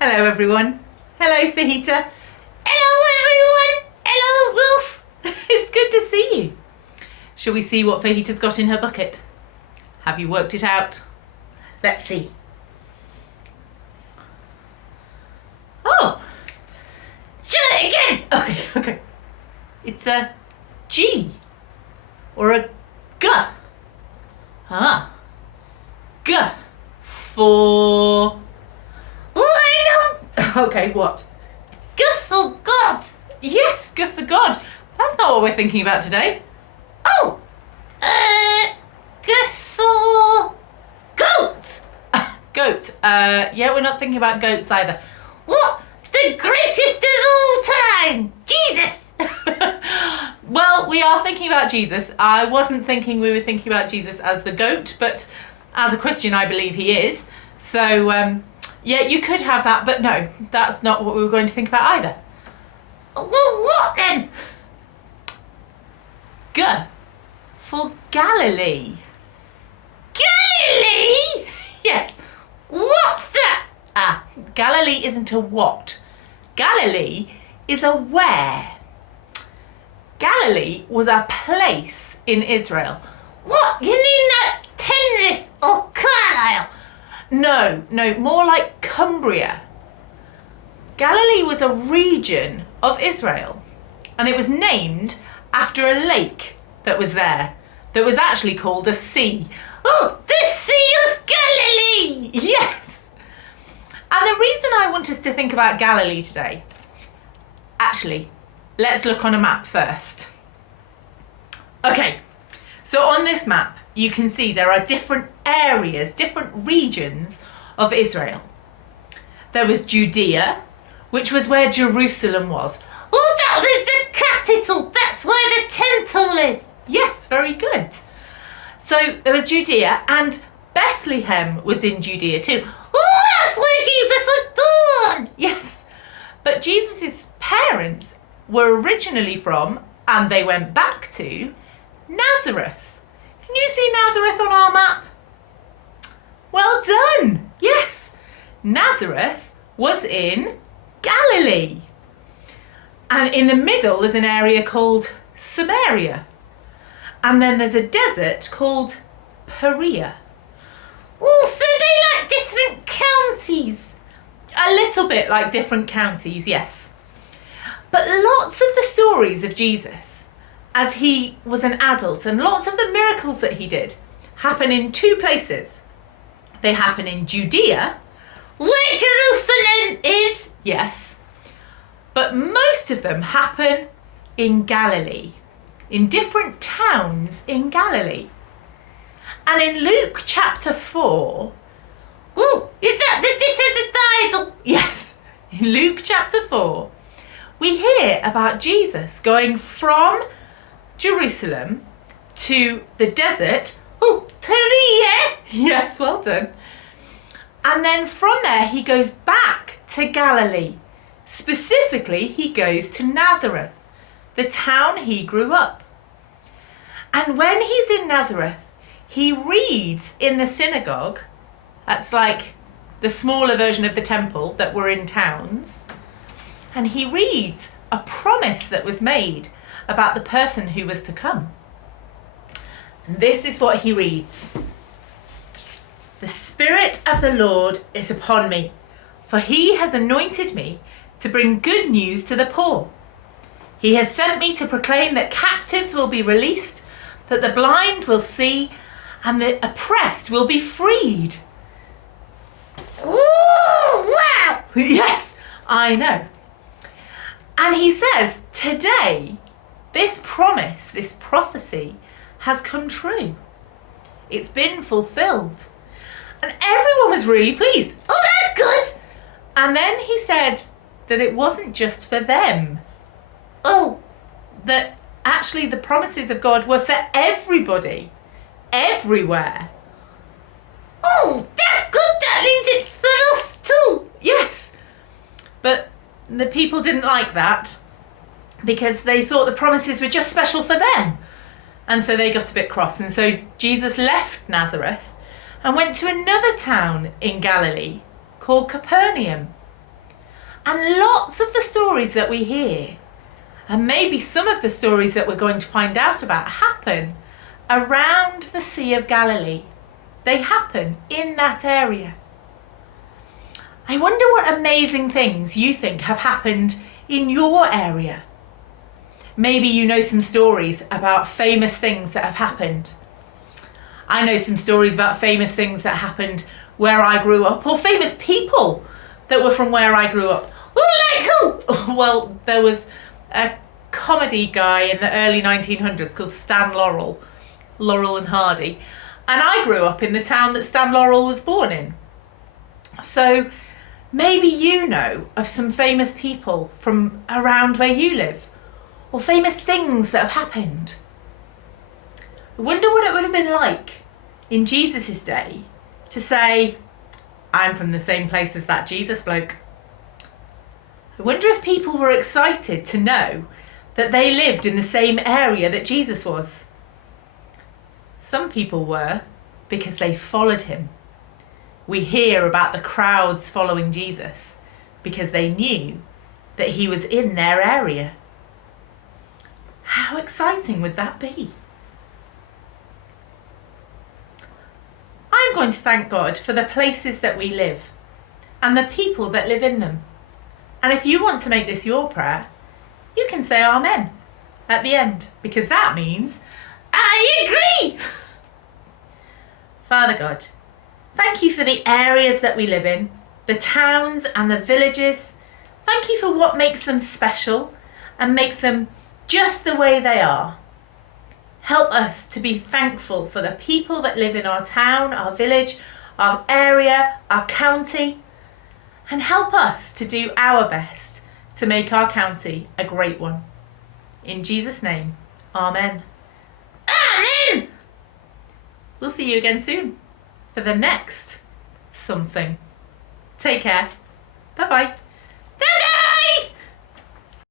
Hello everyone. Hello Fajita. Hello everyone! Hello Ruth! It's good to see you. Shall we see what Fajita's got in her bucket? Have you worked it out? Let's see. Oh, Show it again! okay. It's a G or a G. G for... Oh, I know! Okay, what? Good for God! Yes, G for God. That's not what we're thinking about today. Oh! Good for goat! Goat. Yeah, we're not thinking about goats either. What? The greatest of all time! Jesus! Well, we are thinking about Jesus. I wasn't thinking we were thinking about Jesus as the goat, but as a Christian, I believe he is. So, yeah, you could have that, but no, that's not what we were going to think about either. Well, what then? G for Galilee. Galilee? Yes. What's that? Galilee isn't a what. Galilee is a where. Galilee was a place in Israel. What? You mean that Penrith or Carlisle? No, more like Cumbria. Galilee was a region of Israel, and it was named after a lake that was there, that was actually called a sea. Oh, the Sea of Galilee! Yes! And the reason I want us to think about Galilee today, actually, let's look on a map first. Okay, so on this map, you can see there are different areas, different regions of Israel. There was Judea, which was where Jerusalem was. Oh, that was the capital. That's where the temple is. Yes, very good. So there was Judea, and Bethlehem was in Judea too. Oh, that's where Jesus was born. Yes, but Jesus' parents were originally from, and they went back to, Nazareth. Can you see Nazareth on our map? Well done. Yes, Nazareth was in Galilee. And in the middle is an area called Samaria. And then there's a desert called Perea. Oh, so they like different counties. A little bit like different counties, yes. But lots of the stories of Jesus as he was an adult and lots of the miracles that he did happen in two places. They happen in Judea, Where Jerusalem is. yes, but most of them happen in Galilee, in different towns in Galilee. And in Luke chapter 4, Oh, is that this is the Bible? yes, in Luke chapter 4, we hear about Jesus going from Jerusalem to the desert. Oh, Perea. Yes, well done. And then from there he goes back to Galilee. Specifically, he goes to Nazareth, the town he grew up. And when he's in Nazareth, he reads in the synagogue, that's like the smaller version of the temple that were in towns, and he reads a promise that was made about the person who was to come. And this is what he reads. The Spirit of the Lord is upon me, for he has anointed me to bring good news to the poor. He has sent me to proclaim that captives will be released, that the blind will see, and the oppressed will be freed. Oh, wow. Yes, I know. And he says, today, this promise, this prophecy has come true. It's been fulfilled. And everyone was really pleased. Oh, that's good. And then he said that it wasn't just for them. Oh, That actually the promises of God were for everybody, everywhere. oh, that's good. That means it's for us too. Yes. But the people didn't like that because they thought the promises were just special for them. And so they got a bit cross. And so Jesus left Nazareth and went to another town in Galilee called Capernaum. And lots of the stories that we hear, and maybe some of the stories that we're going to find out about, happen around the Sea of Galilee. They happen in that area. I wonder what amazing things you think have happened in your area. Maybe you know some stories about famous things that have happened. I know some stories about famous things that happened where I grew up, or famous people that were from where I grew up. Who? Well, there was a comedy guy in the early 1900s called Stan Laurel, Laurel and Hardy, and I grew up in the town that Stan Laurel was born in. So maybe you know of some famous people from around where you live, or famous things that have happened. I wonder what it would have been like in Jesus' day to say, I'm from the same place as that Jesus bloke. I wonder if people were excited to know that they lived in the same area that Jesus was. Some people were, because they followed him. We hear about the crowds following Jesus because they knew that he was in their area. How exciting would that be? I'm going to thank God for the places that we live and the people that live in them. And if you want to make this your prayer, you can say Amen at the end, because that means I agree. Father God, thank you for the areas that we live in, the towns and the villages. Thank you for what makes them special and makes them just the way they are. Help us to be thankful for the people that live in our town, our village, our area, our county, and help us to do our best to make our county a great one. In Jesus' name, Amen. Amen. We'll see you again soon for the next something. Take care. Bye-bye.